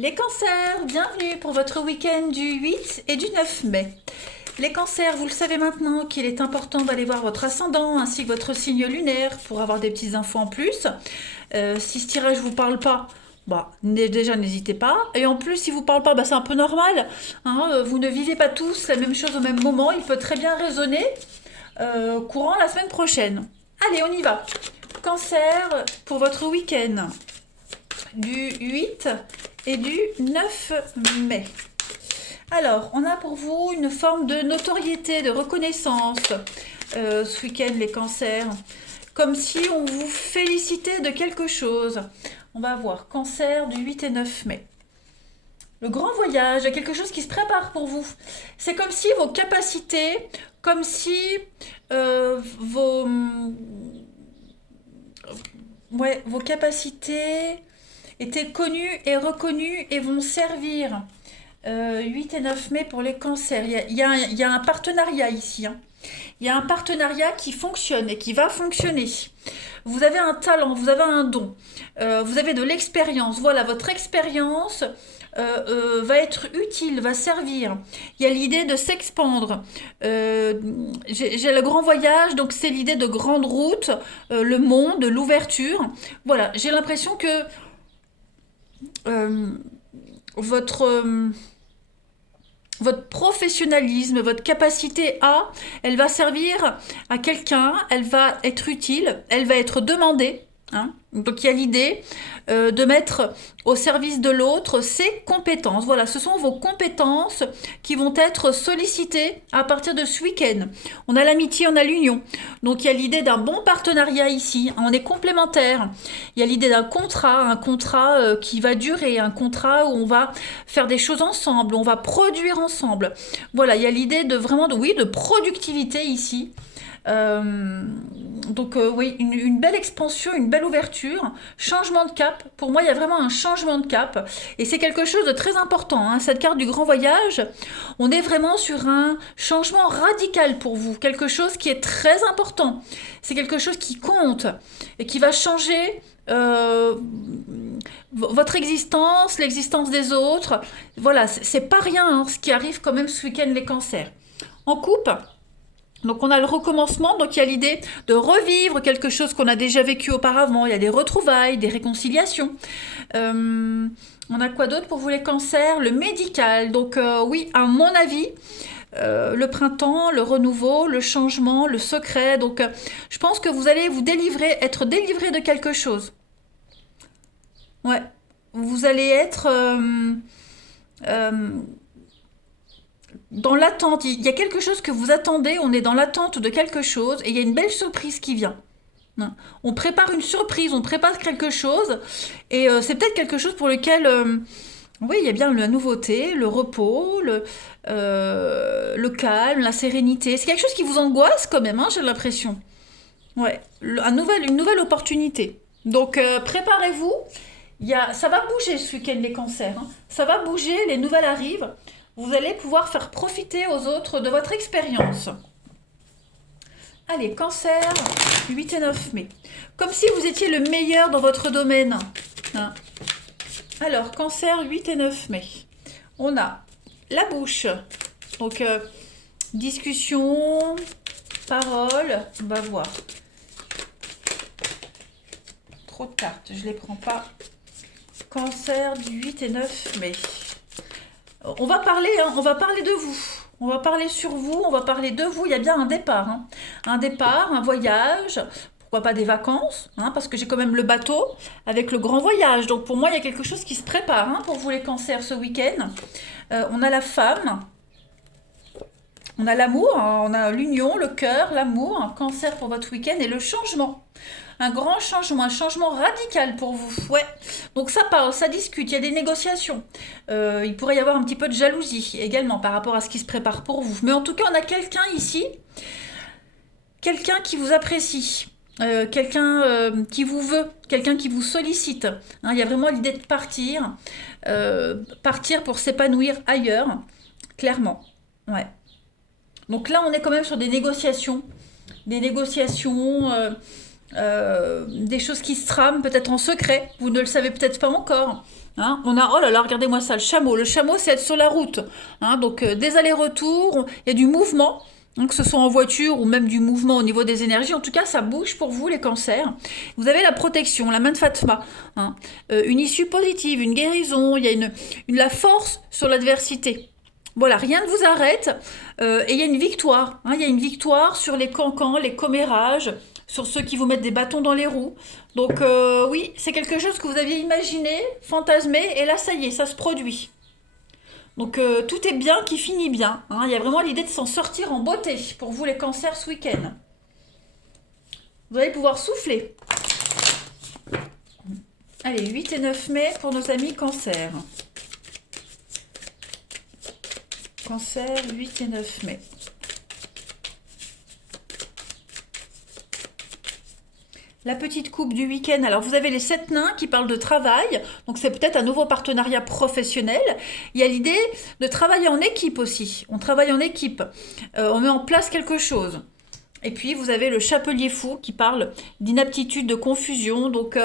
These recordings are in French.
Les cancers, bienvenue pour votre week-end du 8 et du 9 mai. Les cancers, vous le savez maintenant qu'il est important d'aller voir votre ascendant ainsi que votre signe lunaire pour avoir des petites infos en plus. Si ce tirage vous parle pas, déjà n'hésitez pas. Et en plus, si vous parle pas, c'est un peu normal. Vous ne vivez pas tous la même chose au même moment. Il peut très bien résonner courant la semaine prochaine. Allez, on y va. Cancer pour votre week-end du 8 et du 9 mai. Alors, on a pour vous une forme de notoriété, de reconnaissance ce week-end, les cancers. Comme si on vous félicitait de quelque chose. On va voir cancer du 8 et 9 mai. Le grand voyage, quelque chose qui se prépare pour vous. C'est comme si vos capacités, comme si vos capacités étaient connues et reconnues et vont servir. 8 et 9 mai pour les cancers. Il y a un partenariat ici. Il y a un partenariat qui fonctionne et qui va fonctionner. Vous avez un talent, vous avez un don, vous avez de l'expérience. Voilà, votre expérience va être utile, va servir. Il y a l'idée de s'expandre. J'ai le grand voyage, donc c'est l'idée de grande route, le monde, l'ouverture. Voilà, j'ai l'impression que votre professionnalisme, votre capacité elle va servir à quelqu'un, elle va être utile, elle va être demandée. Donc il y a l'idée de mettre au service de l'autre ses compétences. Voilà, ce sont vos compétences qui vont être sollicitées à partir de ce week-end. On a l'amitié, on a l'union. Donc il y a l'idée d'un bon partenariat ici. On est complémentaires. Il y a l'idée d'un contrat, un contrat qui va durer, un contrat où on va faire des choses ensemble, on va produire ensemble. Voilà, il y a l'idée de vraiment de productivité ici. Oui, une belle expansion, une belle ouverture, changement de cap. Pour moi, il y a vraiment un changement de cap. Et c'est quelque chose de très important. Cette carte du grand voyage, on est vraiment sur un changement radical pour vous. Quelque chose qui est très important. C'est quelque chose qui compte et qui va changer votre existence, l'existence des autres. Voilà, c'est pas rien ce qui arrive quand même ce week-end, les cancers. En couple, donc on a le recommencement, donc il y a l'idée de revivre quelque chose qu'on a déjà vécu auparavant, il y a des retrouvailles, des réconciliations. On a quoi d'autre pour vous les cancers? Le médical, donc oui, à mon avis, le printemps, le renouveau, le changement, le secret, donc je pense que vous allez vous délivrer, être délivré de quelque chose. Ouais, vous allez être dans l'attente, il y a quelque chose que vous attendez, on est dans l'attente de quelque chose et il y a une belle surprise qui vient. On prépare une surprise, on prépare quelque chose et c'est peut-être quelque chose pour lequel, oui, il y a bien la nouveauté, le repos, le calme, la sérénité. C'est quelque chose qui vous angoisse quand même, j'ai l'impression. Ouais, une nouvelle opportunité. Donc préparez-vous, ça va bouger ce week-end les cancers. Ça va bouger, les nouvelles arrivent. Vous allez pouvoir faire profiter aux autres de votre expérience. Allez, cancer, 8 et 9 mai. Comme si vous étiez le meilleur dans votre domaine. Alors, cancer, 8 et 9 mai. On a la bouche. Donc, discussion, parole. On va voir. Trop de cartes, je ne les prends pas. Cancer, du 8 et 9 mai. On va parler de vous. On va parler sur vous, on va parler de vous. Il y a bien un départ. Un départ, un voyage. Pourquoi pas des vacances, parce que j'ai quand même le bateau avec le grand voyage. Donc pour moi, il y a quelque chose qui se prépare pour vous les cancers ce week-end. On a la femme. On a l'amour, on a l'union, le cœur, l'amour, un cancer pour votre week-end et le changement. Un grand changement, un changement radical pour vous. Ouais. Donc ça parle, ça discute, il y a des négociations. Il pourrait y avoir un petit peu de jalousie également par rapport à ce qui se prépare pour vous. Mais en tout cas, on a quelqu'un ici, quelqu'un qui vous apprécie. Quelqu'un qui vous veut, quelqu'un qui vous sollicite. Il y a vraiment l'idée de partir, partir pour s'épanouir ailleurs, clairement. Ouais. Donc là, on est quand même sur des négociations des choses qui se trament peut-être en secret, vous ne le savez peut-être pas encore. Hein, on a, oh là là, regardez-moi ça, le chameau. Le chameau, c'est être sur la route. Hein, donc, des allers-retours, il y a du mouvement, hein, que ce soit en voiture ou même du mouvement au niveau des énergies. En tout cas, ça bouge pour vous, les cancers. Vous avez la protection, la main de Fatma. Hein, une issue positive, une guérison, il y a la force sur l'adversité. Voilà, rien ne vous arrête. Et il y a une victoire. Hein, il y a une victoire sur les cancans, les commérages, sur ceux qui vous mettent des bâtons dans les roues. Donc oui, c'est quelque chose que vous aviez imaginé, fantasmé, et là ça y est, ça se produit. Donc tout est bien qui finit bien. Hein. Il y a vraiment l'idée de s'en sortir en beauté pour vous les cancers ce week-end. Vous allez pouvoir souffler. Allez, 8 et 9 mai pour nos amis cancers. Cancer, 8 et 9 mai. La petite coupe du week-end, alors vous avez les 7 nains qui parlent de travail, donc c'est peut-être un nouveau partenariat professionnel. Il y a l'idée de travailler en équipe aussi, on travaille en équipe, on met en place quelque chose. Et puis vous avez le chapelier fou qui parle d'inaptitude, de confusion, donc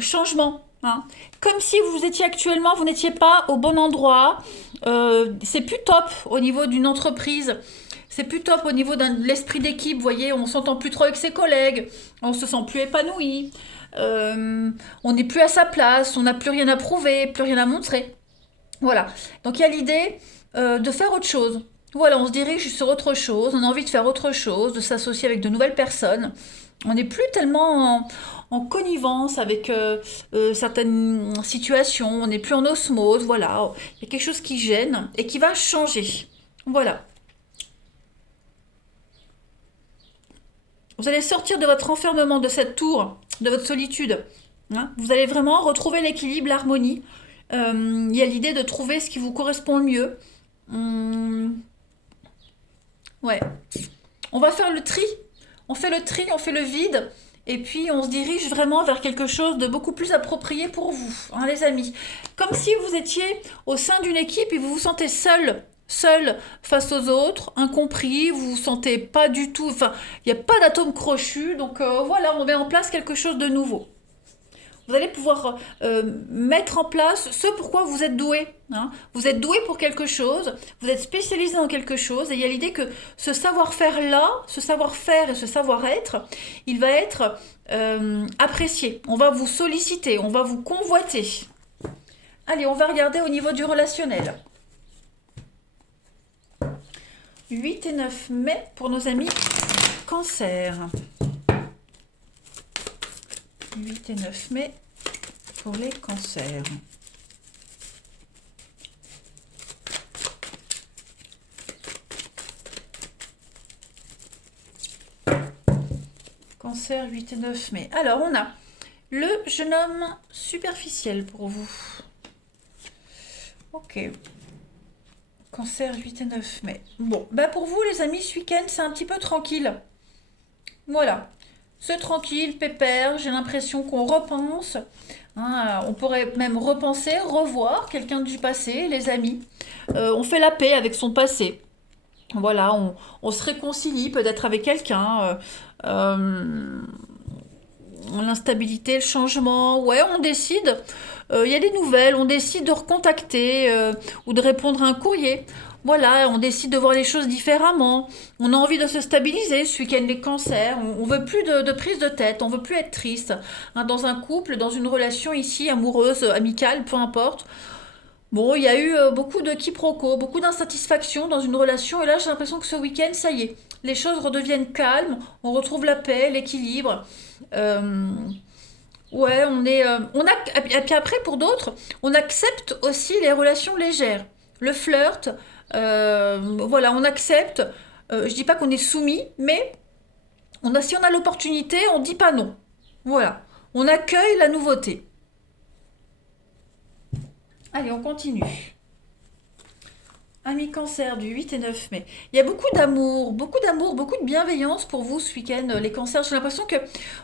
changement. Hein. Comme si vous étiez actuellement, vous n'étiez pas au bon endroit, c'est plus top au niveau d'une entreprise. C'est plus top au niveau de l'esprit d'équipe, vous voyez, on s'entend plus trop avec ses collègues, on se sent plus épanoui, on n'est plus à sa place, on n'a plus rien à prouver, plus rien à montrer. Voilà, donc il y a l'idée de faire autre chose. Voilà, on se dirige sur autre chose, on a envie de faire autre chose, de s'associer avec de nouvelles personnes. On n'est plus tellement en connivence avec certaines situations, on n'est plus en osmose, voilà. Il y a quelque chose qui gêne et qui va changer. Voilà. Vous allez sortir de votre enfermement, de cette tour, de votre solitude. Hein. Vous allez vraiment retrouver l'équilibre, l'harmonie. Il y a l'idée de trouver ce qui vous correspond le mieux. Ouais. On va faire le tri. On fait le tri, on fait le vide. Et puis on se dirige vraiment vers quelque chose de beaucoup plus approprié pour vous, hein, les amis. Comme si vous étiez au sein d'une équipe et vous vous sentez seul face aux autres, incompris, vous vous sentez pas du tout, enfin, il n'y a pas d'atome crochu, donc voilà, on met en place quelque chose de nouveau. Vous allez pouvoir mettre en place ce pourquoi vous êtes doué. Hein. Vous êtes doué pour quelque chose, vous êtes spécialisé dans quelque chose, et il y a l'idée que ce savoir-faire-là, ce savoir-faire et ce savoir-être, il va être apprécié. On va vous solliciter, on va vous convoiter. Allez, on va regarder au niveau du relationnel. 8 et 9 mai pour nos amis Cancer. 8 et 9 mai pour les cancers. Cancer, 8 et 9 mai. Alors, on a le jeune homme superficiel pour vous. Ok. Cancer, 8 et 9 mai. Bon, bah pour vous, les amis, ce week-end, c'est un petit peu tranquille. Voilà. C'est tranquille, pépère, j'ai l'impression qu'on repense. Hein, on pourrait même repenser, revoir quelqu'un du passé, les amis. On fait la paix avec son passé. Voilà, on se réconcilie peut-être avec quelqu'un. L'instabilité, le changement, ouais, on décide. Il y a des nouvelles, on décide de recontacter ou de répondre à un courrier. Voilà, on décide de voir les choses différemment. On a envie de se stabiliser ce week-end les cancers. On veut plus de prise de tête, on veut plus être triste. Hein, dans un couple, dans une relation ici, amoureuse, amicale, peu importe. Bon, il y a eu beaucoup de quiproquos, beaucoup d'insatisfaction dans une relation. Et là, j'ai l'impression que ce week-end, ça y est, les choses redeviennent calmes. On retrouve la paix, l'équilibre. Ouais, et puis après, pour d'autres, on accepte aussi les relations légères. Le flirt, voilà, on accepte. Je dis pas qu'on est soumis, mais si on a l'opportunité, on dit pas non. Voilà, on accueille la nouveauté. Allez, on continue. Amis cancer du 8 et 9 mai. Il y a beaucoup d'amour, beaucoup d'amour, beaucoup de bienveillance pour vous ce week-end, les cancers. J'ai l'impression que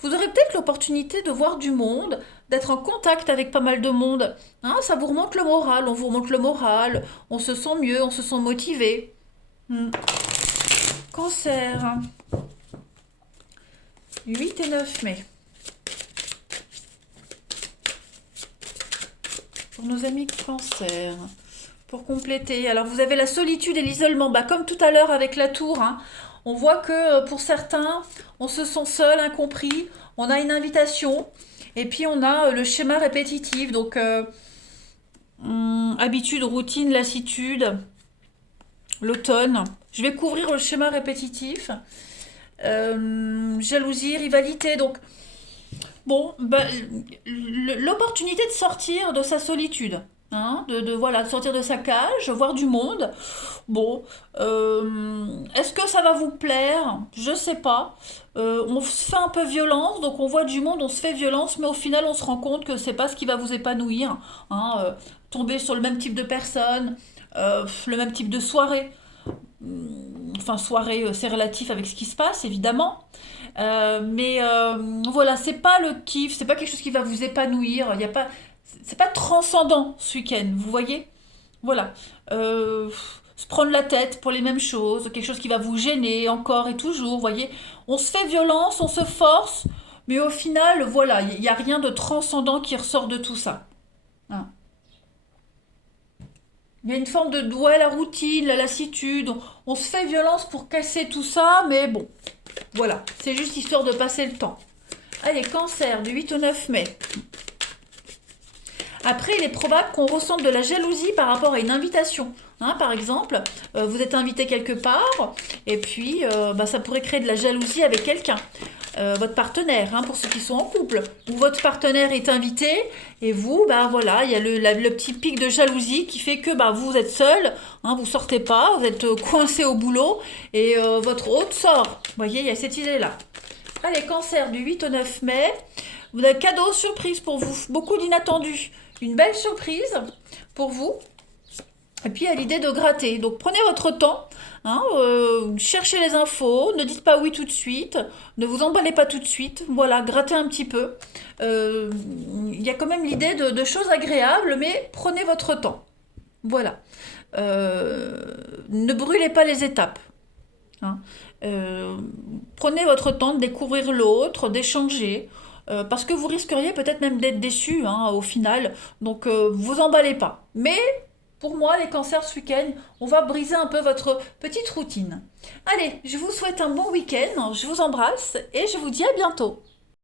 vous aurez peut-être l'opportunité de voir du monde, d'être en contact avec pas mal de monde. Hein, ça vous remonte le moral, on vous remonte le moral, on se sent mieux, on se sent motivé. Cancer. 8 et 9 mai. Pour nos amis Cancer. Pour compléter, alors vous avez la solitude et l'isolement. Bah, comme tout à l'heure avec la tour, hein, on voit que pour certains, on se sent seul, incompris. On a une invitation et puis on a le schéma répétitif. Donc, habitude, routine, lassitude, l'automne. Je vais couvrir le schéma répétitif. Jalousie, rivalité. Donc, bon, bah, l'opportunité de sortir de sa solitude. Hein, voilà, de sortir de sa cage, voir du monde. Bon, est-ce que ça va vous plaire? Je sais pas. On se fait un peu violence, donc on voit du monde, on se fait violence, mais au final on se rend compte que c'est pas ce qui va vous épanouir. Hein, tomber sur le même type de personne, le même type de soirée. Enfin, soirée, c'est relatif avec ce qui se passe, évidemment. Mais voilà, c'est pas le kiff, c'est pas quelque chose qui va vous épanouir. Il y a pas, c'est pas transcendant ce week-end, vous voyez? Voilà. Se prendre la tête pour les mêmes choses, quelque chose qui va vous gêner encore et toujours, vous voyez? On se fait violence, on se force, mais au final, voilà, il n'y a rien de transcendant qui ressort de tout ça. Hein. Il y a une forme de ouais, la routine, la lassitude, on se fait violence pour casser tout ça, mais bon, voilà, c'est juste histoire de passer le temps. Allez, Cancer, du 8 au 9 mai. Après, il est probable qu'on ressente de la jalousie par rapport à une invitation. Hein, par exemple, vous êtes invité quelque part, et puis bah, ça pourrait créer de la jalousie avec quelqu'un. Votre partenaire, hein, pour ceux qui sont en couple, ou votre partenaire est invité, et vous, bah voilà, il y a le petit pic de jalousie qui fait que bah, vous êtes seul, hein, vous sortez pas, vous êtes coincé au boulot, et votre hôte sort. Vous voyez, il y a cette idée-là. Allez, Cancer, du 8 au 9 mai, vous avez cadeau surprise pour vous, beaucoup d'inattendus. Une belle surprise pour vous. Et puis, il y a l'idée de gratter. Donc, prenez votre temps, hein, cherchez les infos, ne dites pas oui tout de suite, ne vous emballez pas tout de suite. Voilà, grattez un petit peu. Il y a quand même l'idée de choses agréables, mais prenez votre temps. Voilà. Ne brûlez pas les étapes. Hein. Prenez votre temps de découvrir l'autre, d'échanger. Parce que vous risqueriez peut-être même d'être déçu hein, au final. Donc, vous emballez pas. Mais pour moi, les cancers ce week-end, on va briser un peu votre petite routine. Allez, je vous souhaite un bon week-end, je vous embrasse et je vous dis à bientôt.